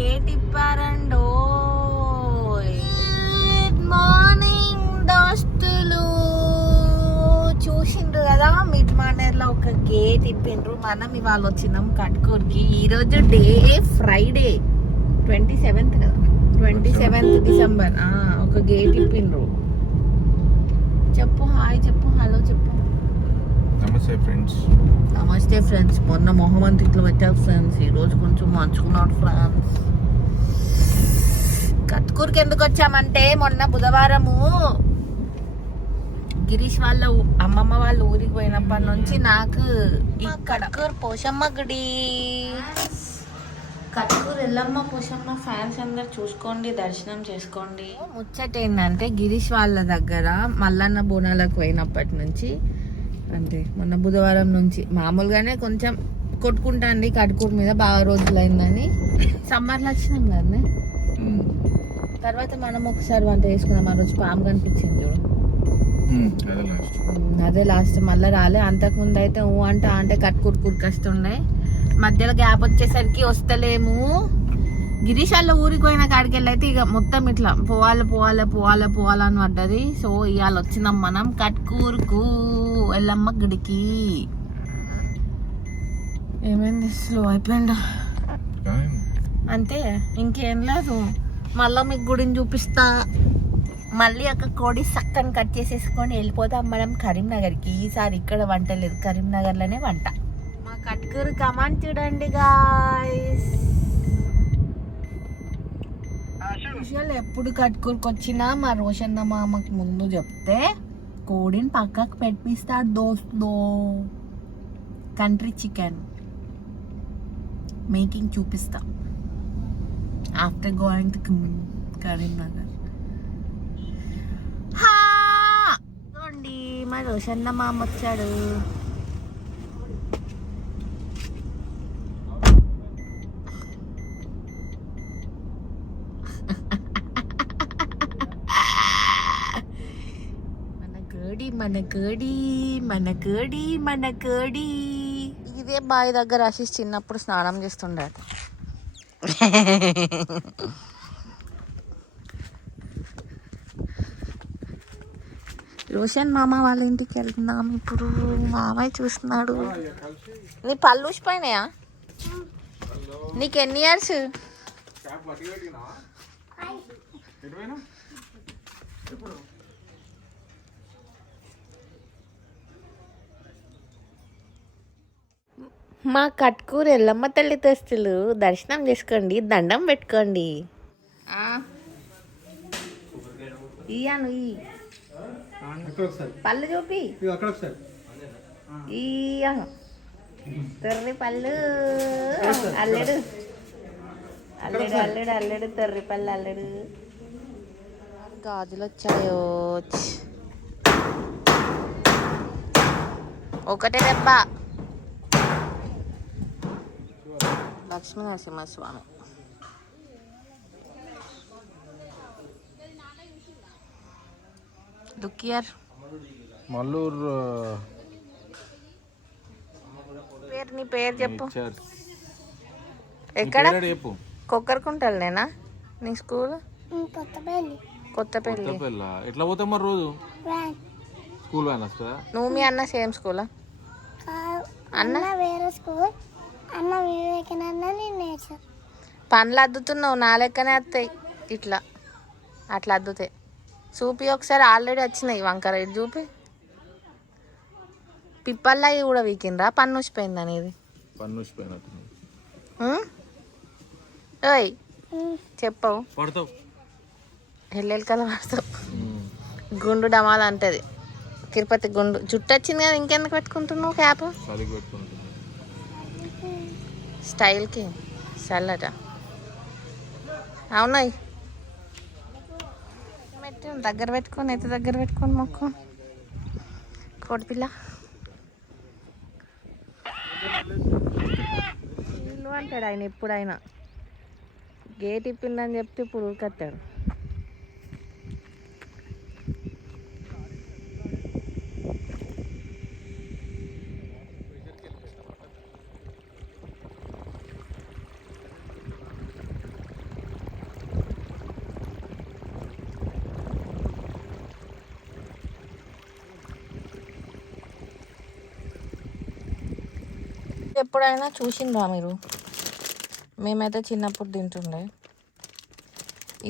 Gate ఇప్పారండో good morning దోస్తులు. చూసిండ్రు కదా మిడ్ మానేర్లో ఒక గేట్ ఇప్పిండ్రు. మనం ఇవాళ వచ్చినాం కట్కూర్కి ఈరోజు డే ఫ్రైడే. ట్వంటీ సెవెంత్ కదా. Twenty seventh December. ఒక గేట్ ఇప్పిండ్రు. చెప్పు హాయ్ చెప్పు హలో చెప్పు. నమస్తే ఫ్రెండ్స్. నమస్తే ఫ్రెండ్స్. మొన్న మొహమ్మద్ ఇట్లా పెట్టారు ఫ్రెండ్స్. ఈరోజు కొంచెం మంచుకున్నాడు ఫ్రెండ్స్. కత్కూరుకి ఎందుకు వచ్చామంటే మొన్న బుధవారము గిరీష్ వాళ్ళ అమ్మమ్మ వాళ్ళ ఊరికి పోయినప్పటి నుంచి నాకు ఈ కట్కూరు పోషమ్మ గుడి. కట్కూరు ఎల్లమ్మ పోషమ్మ ఫ్యాన్స్ అందరు చూసుకోండి దర్శనం చేసుకోండి. ముచ్చట ఏంటంటే గిరీష్ వాళ్ళ దగ్గర మల్లన్న బోనాలకు పోయినప్పటి నుంచి అంటే మొన్న బుధవారం నుంచి. మామూలుగానే కొంచెం కొట్టుకుంటాండి కట్కూరు మీద బాగా రోజులైందని. సమ్మర్లో వచ్చినాం కదనే. తర్వాత మనం ఒకసారి వంట చేసుకున్నాం. ఆ రోజు పాము కనిపించింది చూడు. అదే లాస్ట్ మళ్ళీ రాలే. అంతకుముందు అయితే ఊ అంటే అంటే కట్టుకురు కురికొస్తుండే మధ్యలో గ్యాప్ వచ్చేసరికి వస్తలేము. వాళ్ళ ఊరికి పోయిన కాడికి వెళ్ళి అయితే ఇక మొత్తం ఇట్లా పోవాలి పోవాలి పోవాలి పోవాలి అని పడ్డది. సో ఇవాళ వచ్చినాం మనం కట్కూరుకు. ఎల్లమ్మ గుడికి. ఏమైంది? స్లో అయిపోయిండు. అంతే ఇంకేం లేదు. మళ్ళీ మీకు గుడిని చూపిస్తా. మళ్ళీ ఒక కోడి సక్కని కట్ చేసేసుకొని వెళ్ళిపోతాం మనం కరీంనగర్కి. ఈసారి ఇక్కడ వంట లేదు. కరీంనగర్లోనే వంట. మా కట్కూరు కమాన్ చూడండి గాయస్ విషయాలు ఎప్పుడు కట్కూరుకి మా రోషన్న మామకి ముందు చెప్తే కోడిని పక్కకు పెట్టిస్తాడు దోస్తులో కంట్రీ చికెన్. మేకింగ్ చూపిస్తా. After going to Karimnagar. హా! మా రోషన్న మామ వచ్చాడు మన గడి మన గడి మన గడి మన గడి. ఇదే బావి దగ్గర ఆశిష్ చిన్నప్పుడు స్నానం చేస్తుండే అట. రోషన్ మామ వాళ్ళ ఇంటికి వెళ్తున్నాం ఇప్పుడు. మామయ్య చూస్తున్నాడు. నీ పళ్ళు ఊసిపోయినాయా? నీకు ఎన్ని ఇయర్స్? మా కట్కూరు ఎల్లమ్మ తల్లి తెస్తులు దర్శనం చేసుకోండి దండం పెట్టుకోండి. ఇయ్యాను ఈ పళ్ళు చూపి. ఇయ్యాను తొర్రి పళ్ళు. అల్లెడు. అల్లెడు అల్లెడు అల్లెడు తొర్రి పళ్ళు అల్లెడు. గాజులు వచ్చాయో. ఒకటే దెబ్బ లక్ష్మీ నరసింహస్వామి దుక్కియర్. మల్లూరు పేరు నీ పేరు చెప్పు. ఎక్కడ? చెప్పు. కొక్కరకుంటలేనా నీ స్కూల్? కొత్తపల్లి. కొత్తపల్లి. ఎట్లా పోతాం మరి రోజు? స్కూల్ వ్యాన్ వస్తుందా? నువ్వు మీ అన్న సేమ్ స్కూలా? అన్న వేరే స్కూల్. అన్న వివేకానంద నేర్చు పండ్లు అద్దుతున్నావు నా లెక్కనే వస్తాయి ఇట్లా అట్లా అద్దుతాయి చూపి ఒకసారి ఆల్రెడీ వచ్చినాయి వంకర ఇటు చూపి. పిప్పల్లాయి కూడా వీకిండ్రా? పన్ను వచ్చిపోయింది అనేది పన్ను ఓయ్ చెప్పవు. పడతావు. ఎల్లెలకల వాడతావు గుండు డమాల్ అంటది. తిరుపతి గుండు. జుట్టు వచ్చింది కదా ఇంకెందుకు పెట్టుకుంటున్నావు క్యాప్? స్టైల్కి సల్లట అవునాయి. దగ్గర పెట్టుకొని అయితే దగ్గర పెట్టుకొని మొక్కు. కోడిపిల్ల ఇల్లు అంటాడు ఆయన ఎప్పుడైనా. గేట్ ఇప్పిందని చెప్తే ఇప్పుడు ఊరికత్తాడు ఎప్పుడైనా చూసిండ్రా మీరు? మేమైతే చిన్నప్పుడు తింటుండే.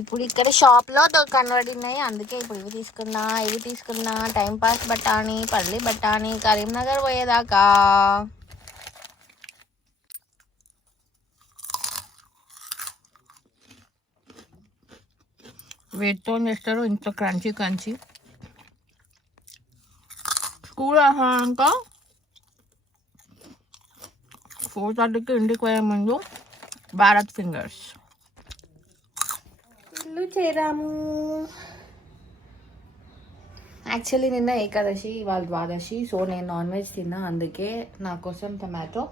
ఇప్పుడు ఇక్కడ షాప్లో కనబడినాయి. అందుకే ఇప్పుడు ఇవి తీసుకున్నా ఇవి తీసుకున్నా టైంపాస్ బట్టాని పల్లి బట్టాని కరీంనగర్ పోయేదాకా. వేడితో చేస్తారు. ఇంత క్రంచీ క్రంచీ. స్కూల్ అయినాక ఫోర్ థర్టీకి ఇంటికి పోయే ముందు భారత్ ఫింగర్స్ ఇల్లు చేరాము. యాక్చువల్లీ నిన్న ఏకాదశి ఇవాళ ద్వాదశి సో నేను నాన్ వెజ్ తిన్నా అందుకే నా కోసం టమాటో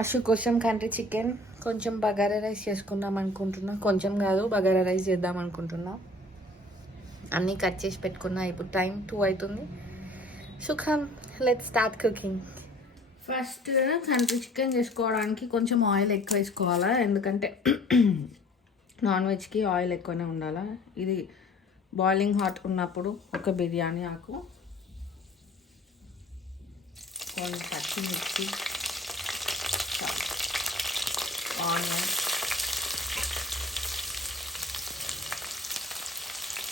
అషు కోసం కంట్రీ చికెన్ కొంచెం బగారా రైస్ చేసుకుందాం అనుకుంటున్నా. కొంచెం కాదు బగారా రైస్ చేద్దాం అనుకుంటున్నా. అన్నీ కట్ చేసి పెట్టుకున్నా ఇప్పుడు టైం టూ అవుతుంది. సుఖం let start cooking first country chicken చేసుకోవడానికి కొంచెం ఆయిల్ ఎక్కువ వేసుకోవాలా? ఎందుకంటే నాన్ వెజ్కి ఆయిల్ ఎక్కువనే ఉండాలా? ఇది బాయిలింగ్ హాట్ ఉన్నప్పుడు ఒక బిర్యానీ ఆకు కొన్ని పచ్చిమిర్చి ఆనియన్.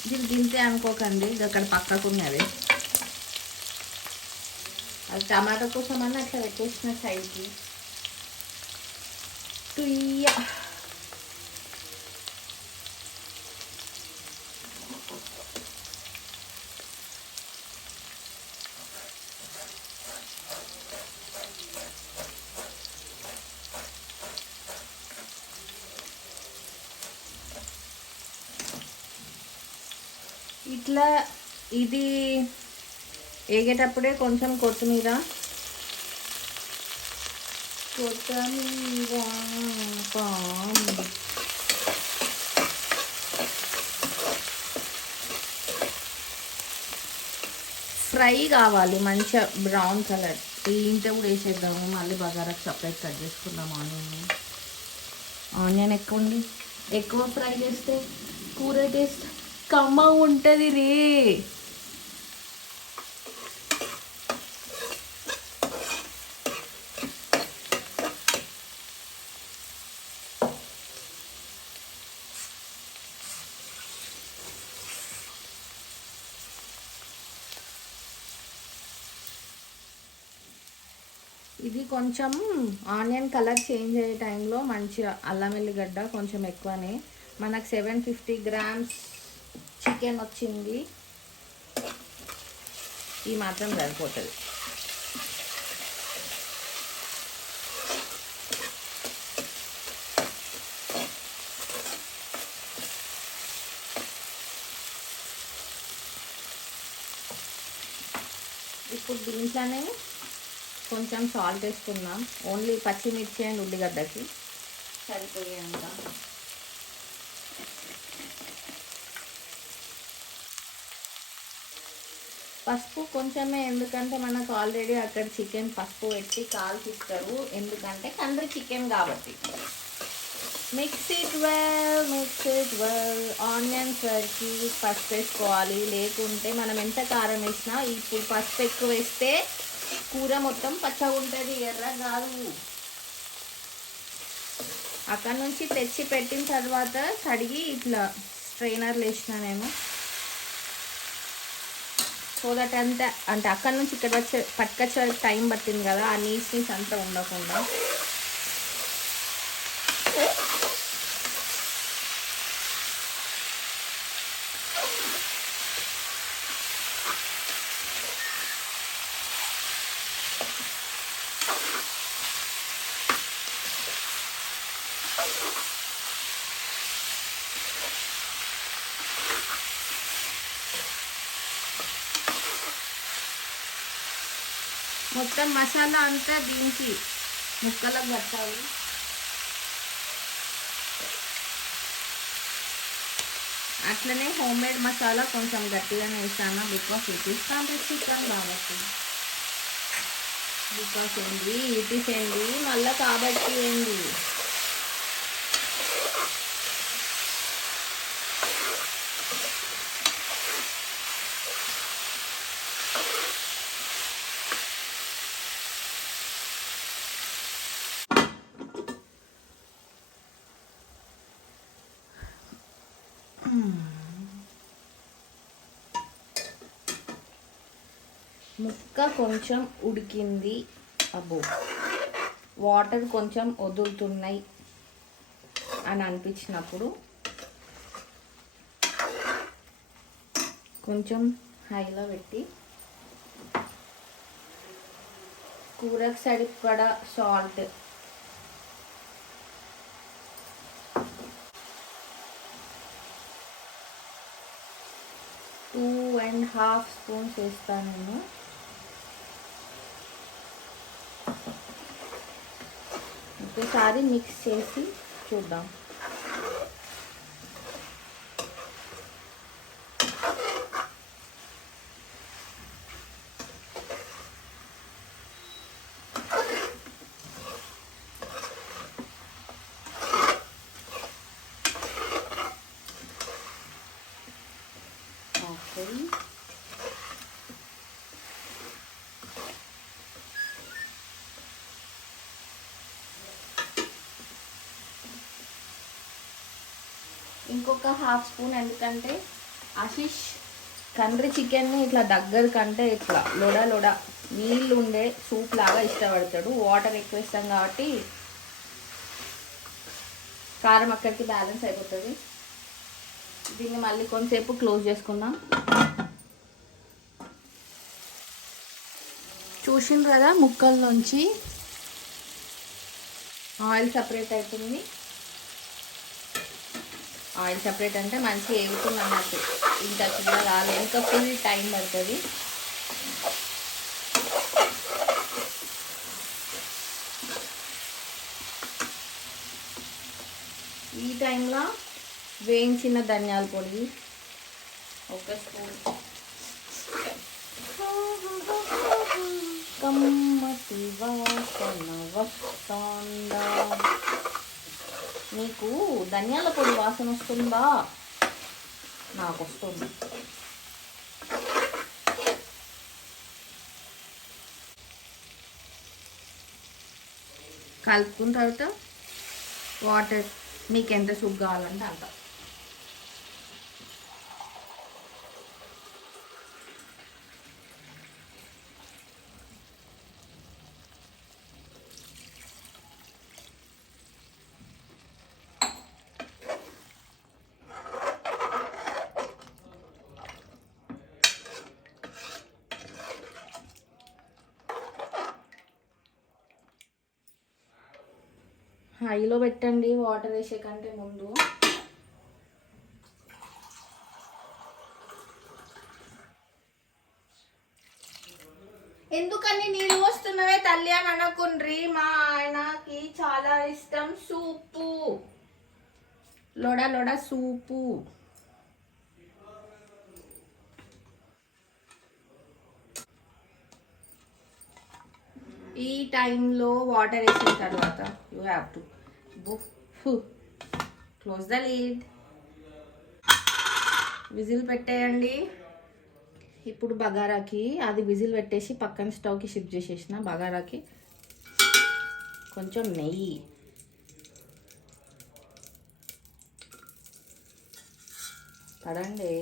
దీన్ని తింటే అనుకోకండి ఇది అక్కడ పక్కకు ఉన్నది టమాటా కోసం అన్న అట్లా పెట్టేసిన సైడ్కి తుయ్య ఇట్లా ఇది వేగేటప్పుడే కొంచెం కొత్తిమీర. కొత్తిమీర. ఫ్రై కావాలి మంచిగా బ్రౌన్ కలర్. ఇంత కూడా వేసేద్దాము మళ్ళీ బగారకు సపరేట్ కట్ చేసుకుందాం ఆనియన్. ఆనియన్ ఎక్కువ ఉంది. ఎక్కువ ఫ్రై చేస్తే కూర టేస్ట్ కమ్మ ఉంటుంది రే ఇది కొంచెం ఆనియన్ కలర్ చేంజ్ అయ్యే టైంలో మంచిగా అల్లం వెల్లిగడ్డ కొంచెం ఎక్కువనే. మనకు సెవెన్ ఫిఫ్టీ గ్రామ్స్ చికెన్ వచ్చింది. ఈ మాత్రం సరిపోతుంది. ఇప్పుడు దీంట్లోనే కొంచెం సాల్ట్ వేసుకుందాం. ఓన్లీ పచ్చిమిర్చి అండ్ ఉల్లిగడ్డకి. సరిపోయేంత. పసుపు కొంచెమే ఎందుకంటే మనకు ఆల్రెడీ అక్కడ చికెన్ పసుపు పెట్టి కాల్చిస్తారు. ఎందుకంటే కండ్రి చికెన్ కాబట్టి. Mix it well mix it well onions వరకు పసుపు వేసుకోవాలి. లేకుంటే మనం ఎంత కారం వేసినా ఇప్పుడు పసుపు ఎక్కువ వేస్తే కూర మొత్తం పచ్చగా ఉంటుంది ఎర్ర కాదు. అక్కడ నుంచి తెచ్చి పెట్టిన తర్వాత కడిగి ఇట్లా స్ట్రైనర్లు వేసిన నేను. సో దట్ అంతా అంటే అక్కడ నుంచి ఇక్కడ వచ్చే పట్టుకొచ్చే టైం పట్టింది కదా ఆ నీస్ నీస్ అంతా ఉండకుండా. మొత్తం మసాలా అంతా దీనికి ముక్కలకు పట్టాలి. అట్లనే హోమ్ మేడ్ మసాలా కొంచెం గట్టిగానే వేసాను because it is complex chicken కాబట్టి. బికాస్ ఏంటి ఇట్ ఈస్ ఏంటి మళ్ళీ కాబట్టి ఏంటి ముక్క కొంచెం ఉడికింది. అబ్బో. వాటర్ కొంచెం వదులుతున్నాయి అని అనిపించినప్పుడు కొంచెం హైలో పెట్టి కూరకు సరిపడా సాల్ట్ హాఫ్ స్పూన్స్ వేస్తాను నేను. ఒకసారి మిక్స్ చేసి చూద్దాం ఓకే ఒక హాఫ్ స్పూన్ ఎందుకంటే ఆశిష్ కండ్రి చికెన్ని ఇట్లా దగ్గర కంటే ఇట్లా లొడ లొడ నీళ్ళు ఉండే సూప్ లాగా ఇష్టపడతాడు. వాటర్ ఎక్కువ ఇస్తాం కాబట్టి కారం అక్కడికి బ్యాలెన్స్ అయిపోతుంది. దీన్ని మళ్ళీ కొంతసేపు క్లోజ్ చేసుకుందాం. చూసిన కదా ముక్కల్లోంచి? ఆయిల్ సపరేట్ అవుతుంది ఆయిల్ సపరేట్ అంటే మంచిగా వేగుతుంది అన్నట్టు. ఇంత చిన్న రాలేదు ఇంకా ఫుల్ టైం పడుతుంది. ఈ టైంలో వేయించిన ధనియాల పొడి. ఒక స్పూన్. కమ్మటి వాసన వస్తుందా? నీకు ధనియాల పొడి వాసన వస్తుందా? నాకు వస్తుంది కలుపుకున్న తర్వాత వాటర్ మీకు ఎంత సూప్ కావాలంటే అంత. హైలో పెట్టండి వాటర్ వేసే కంటే ముందు. ఎందుకని నీళ్ళు వస్తున్నవే తల్లి అని అనుకుండ్రి? మా ఆయనకి చాలా ఇష్టం సూపు. లొడ లొడ సూపు. ఈ టైంలో వాటర్ వేసిన తర్వాత you have to బుఫ్ close the lid whistle పెట్టేయండి. ఇప్పుడు బగారాకి అది విజిల్ పెట్టేసి పక్కన స్టవ్కి షిఫ్ట్ చేసేసిన బగారాకి కొంచెం నెయ్యి. పడండి.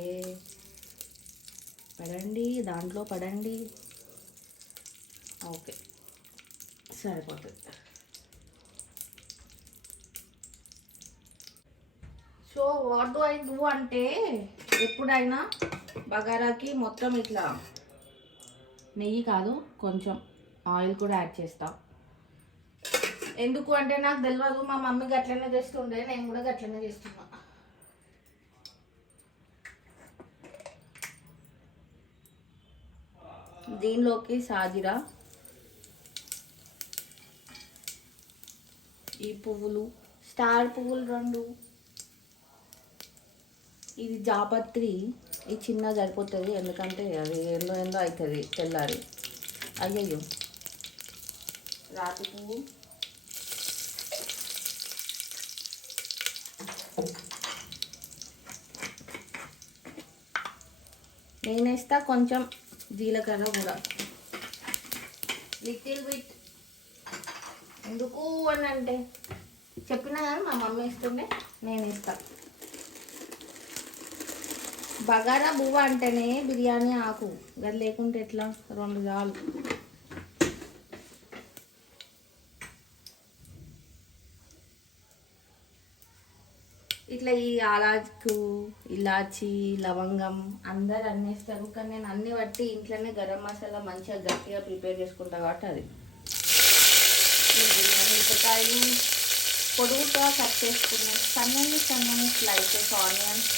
పడండి దాంట్లో పడండి. ఓకే. సరిపోతుంది సో వాట్ ఐ డూ అంటే ఎప్పుడైనా బగారాకి మొత్తం ఇట్లా నెయ్యి కాదు కొంచెం ఆయిల్ కూడా యాడ్ చేస్తా. ఎందుకు అంటే నాకు తెలియదు మా మమ్మీ గట్లనే చేస్తుండే నేను కూడా గట్లనే చేస్తున్నా. దీనిలోకి సాజిరా. ఈ పువ్వులు. స్టార్ పువ్వులు రెండు. ఇది జాపత్రి. ఈ చిన్న సరిపోతుంది ఎందుకంటే అది ఎందో ఎందో అవుతుంది తెల్లారి. అయ్యయ్యో. రాతి పువ్వు. నేనేస్తా కొంచెం జీలకర్ర కూడా. Little bit. ఎందుకు అని అంటే చెప్పినా కానీ మా మమ్మీ ఇస్తుండే నేను ఇస్తాను బగారా బువ్వ అంటేనే బిర్యానీ ఆకు. అది లేకుంటే ఎట్లా? రెండు చాలు. ఇట్లా ఈ ఆలాకు ఇలాచి లవంగం అందరు అన్నేస్తారు కానీ నేను అన్ని బట్టి ఇంట్లోనే గరం మసాలా మంచిగా గట్టిగా ప్రిపేర్ చేసుకుంటా కాబట్టి అది. మిరపకాయలు పొడుగుగా కట్ చేసుకున్నాం సన్నని సన్నని స్లైసెస్ ఆనియన్స్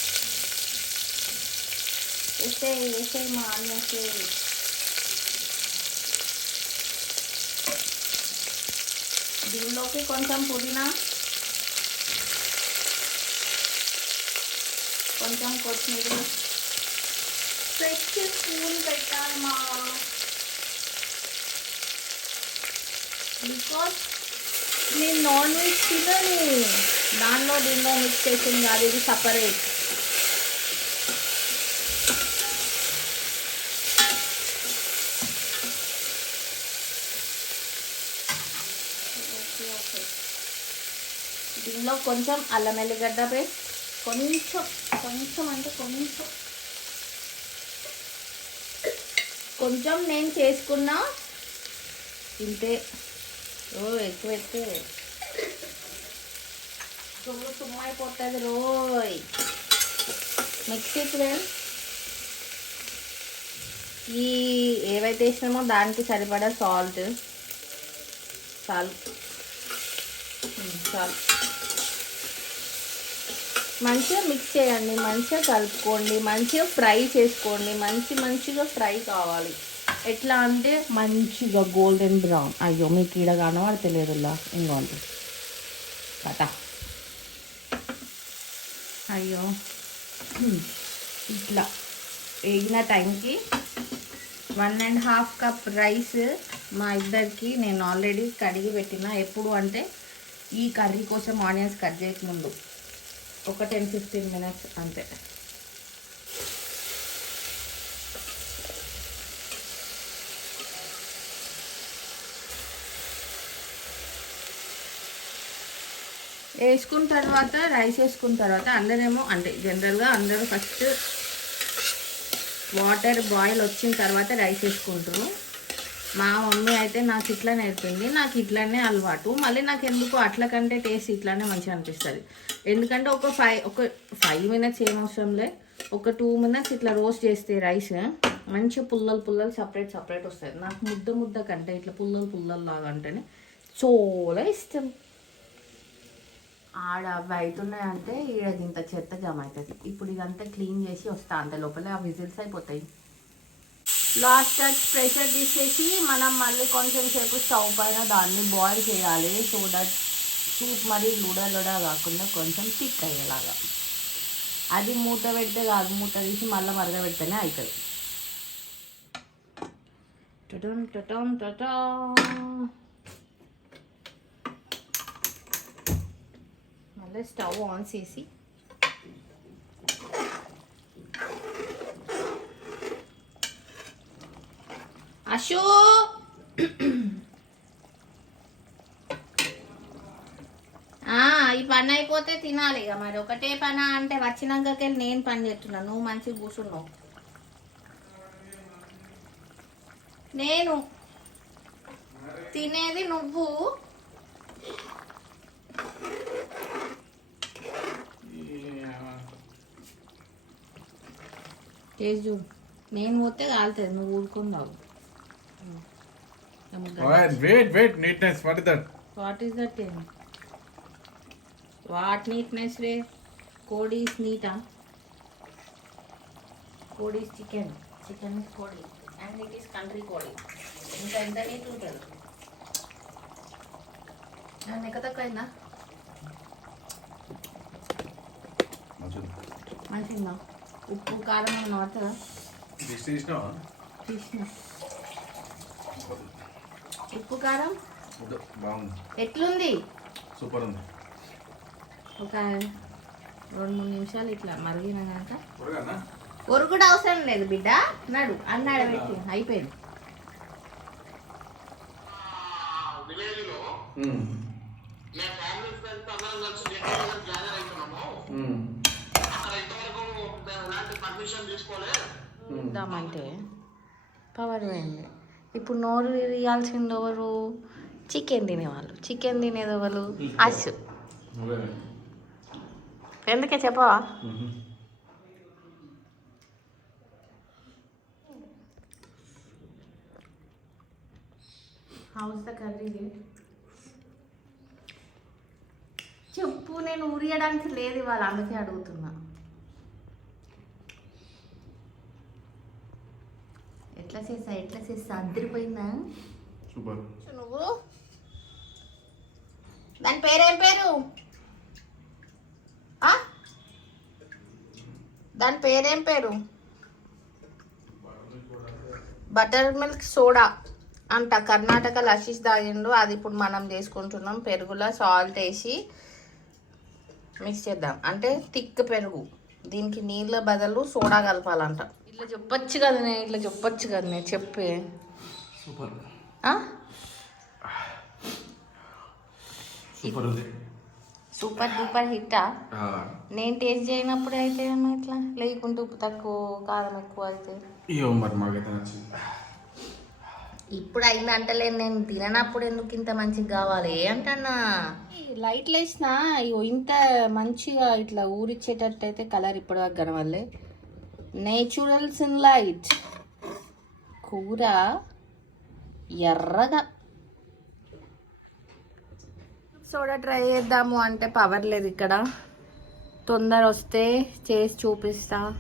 వేసే వేసే మా ఆనియన్స్ దీనిలోకి కొంచెం పుదీనా కొంచెం కొత్తిమీర ఫ్రెష్ స్పూన్ పెట్టాలి మా బికాస్ నేను నాన్ వెజ్ తినను దానిలో దీనిలో మిక్స్ చేసింది కాదు ఇది సపరేట్ దీనిలో కొంచెం అల్లం ఎల్లిగడ్డ పేస్ట్ కొంచెం కొంచెం అంటే కొంచెం. కొంచెం నేను చేసుకున్న ఇంతే. ఓ ఎక్కువ ఎక్కువ. తుమ్ము తుమ్ము అయిపోతుంది రోయ్. మిక్సీ ఫ్రెండ్ ఈ ఏవైతే వేసినామో దానికి సరిపడా సాల్ట్ సాల్ట్ సాల్ట్ మంచిగా మిక్స్ చేయండి మంచిగా కలుపుకోండి మంచిగా ఫ్రై చేసుకోండి మంచి మంచిగా ఫ్రై కావాలి. ఎట్లా అంటే మంచిగా గోల్డెన్ బ్రౌన్ అయ్యో మీకు ఈడ కనబడతలేదులా ఇంకోండి కట అయ్యో. ఇట్లా వేగిన టైంకి one and half cup rice మా ఇద్దరికి నేను ఆల్రెడీ కడిగి పెట్టిన. ఎప్పుడు అంటే ఈ కర్రీ కోసం ఆనియన్స్ కట్ చేయకముందు ఒక టెన్ ఫిఫ్టీన్ మినిట్స్ అంతే. వేసుకున్న తర్వాత రైస్ వేసుకున్న తర్వాత అందరేమో అంటే జనరల్గా అందరూ ఫస్ట్ వాటర్ బాయిల్ వచ్చిన తర్వాత రైస్ వేసుకుంటారు. మా మమ్మీ అయితే నాకు ఇట్లా నేర్పింది నాకు ఇట్లానే అలవాటు. మళ్ళీ నాకు ఎందుకు అట్ల కంటే టేస్ట్ ఇట్లానే మంచిగా అనిపిస్తుంది. ఎందుకంటే ఒక ఫైవ్ ఒక ఫైవ్ మినిట్స్ ఏం అవసరంలే ఒక టూ మినిట్స్ ఇట్లా రోస్ట్ చేస్తే రైస్ మంచి పుల్లలు పుల్లలు సపరేట్ సపరేట్ వస్తుంది నాకు ముద్ద ముద్ద కంటే ఇట్లా పుల్లలు పుల్లలు లాగా అంటేనే చాలా ఇష్టం. ఆడ అవి అవుతున్నాయంటే ఈడ ఇంత చెత్త జమ అవుతుంది ఇప్పుడు ఇదంతా క్లీన్ చేసి వస్తా అంత లోపల ఆ విజిల్స్ అయిపోతాయి. లాస్ట్ టచ్ ప్రెషర్ తీసేసి మనం మళ్ళీ కొంచెం సేపు స్టవ్ పైన దాన్ని బాయిల్ చేయాలి. సో దట్ సూప్ మరి లూడా లూడా కాకుండా కొంచెం థిక్ అయ్యేలాగా. అది మూత పెడితే కాదు మూత తీసి మళ్ళీ మరగ పెడితేనే అవుతుంది టటం టటం టటా మళ్ళీ స్టవ్ ఆన్ చేసి అశో ఆ, ఈ పని అయిపోతే తినాలి ఇక మరి. ఒకటే పని అంటే వచ్చినాకకి నేను పని చేస్తున్నా. నువ్వు మంచిగా కూర్చున్నావు. నేను తినేది నువ్వు. టేస్ట్ చూడు నేను పోతే కాలుతుంది నువ్వు neatness. What is that? What is that what neatness రే? కోడి నీటా కోడి ఈస్ చికెన్ చికెన్ ఇస్ కోడి. అండ్ ఇట్ ఈస్ కంట్రీ కోడి. ఇంకా ఎంత నీట్ ఉంటుంది? నెక్క తక్కువైందా? మంచిగా ఉప్పు కారం పడుతుందా. తీసిన. ఉప్పు కారం? బాగుంది. ఎట్లుంది? సూపర్ ఉంది ఒక రెండు మూడు నిమిషాలు ఇట్లా మరిగిన కనుక ఒరుగుడు అవసరం లేదు బిడ్డ. అన్నాడు అన్నాడు పెట్టి అయిపోయింది. ఇద్దామంటే పవర్ పోయింది ఇప్పుడు నోరు తీయాల్సింది ఎవరు? చికెన్ తినేవాళ్ళు. చికెన్ తినేది ఎవరు? అస్ ఎందుకే చెప్పవా? హౌస్ ద కర్రీ చెప్పు నేను ఊరియడానికి లేదు ఇవాళ అందుకే అడుగుతున్నా. ఎట్లా చేసా ఎట్లా చేసా? అద్దరిపోయిందా? సూపర్. నువ్వు. దాని పేరేం పేరు? దాని పేరేం పేరు? బటర్ మిల్క్ సోడా అంట. కర్ణాటక లషీస్ తాగిండు అది ఇప్పుడు మనం చేసుకుంటున్నాం. పెరుగులో సాల్ట్ వేసి మిక్స్ చేద్దాం. అంటే థిక్ పెరుగు. దీనికి నీళ్ళ బదులు సోడా కలపాలంట. ఇట్లా చెప్పొచ్చు కదనే ఇట్లా చెప్పొచ్చు కదనే చెప్పే. సూపర్. ఆ? సూపర్ ఉంది. సూపర్ డూపర్ హిట్టా? నేను టేస్ట్ చేయనప్పుడు అయితే ఏమో ఇట్లా లేకుంటే ఉప్పు తక్కువ కారం ఎక్కువ అయితే. ఇయో మరి మాకైతే నచ్చింది. ఇప్పుడు అయింది అంటలేను నేను తిననప్పుడు ఎందుకు ఇంత మంచిగా కావాలి? అంటన్నా? లైట్లు వేసిన ఇగో ఇంత మంచిగా ఇట్లా ఊరిచ్చేటట్టు అయితే కలర్ ఇప్పటిదాకా కనవల్లే నేచురల్ ఇన్ లైట్. కూర ఎర్రగా. సోడా ట్రై చేద్దాము అంటే పవర్ లేదు ఇక్కడ. తొందర వస్తే చేసి చూపిస్తా.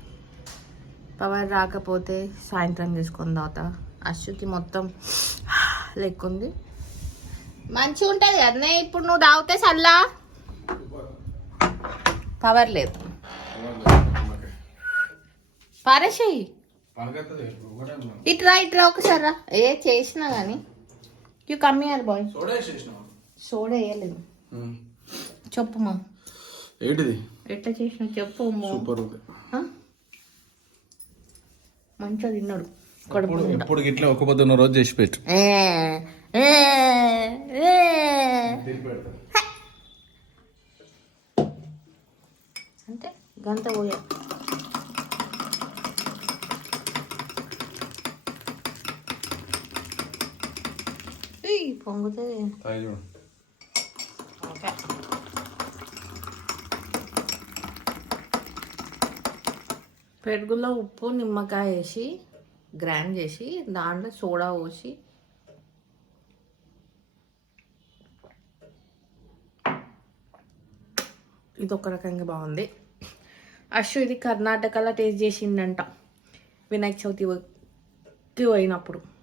పవర్ రాకపోతే సాయంత్రం తీసుకొని తాగుతా. అశ్వుకి మొత్తం లెక్కుంది. మంచిగా ఉంటుంది కదా ఇప్పుడు నువ్వు తాగితే చల్లా పవర్ లేదు. పారేసేయి. ఇట్రా ఇట్రా ఒకసారి రా. ఏ చేసినా కానీ you come here boy soda వేయలేదు. చెప్పుమా ఏంటిది? ఎట్లా చేసినా చెప్పు. సూపర్? మంచిగా తిన్నాడు. కడుపు ఇట్లా ఒక పొద్దున్న రోజు చేసి పెట్టు. అంటే గంట పోయా. పొంగుతుంది ఓకే పెరుగులో ఉప్పు నిమ్మకాయ వేసి గ్రైండ్ చేసి దాంట్లో సోడా పోసి. ఇది ఒక రకంగా బాగుంది. అశ్వ ఇది కర్ణాటకలో టేస్ట్ చేసిండంట. వినాయక చవితి పోయినప్పుడు.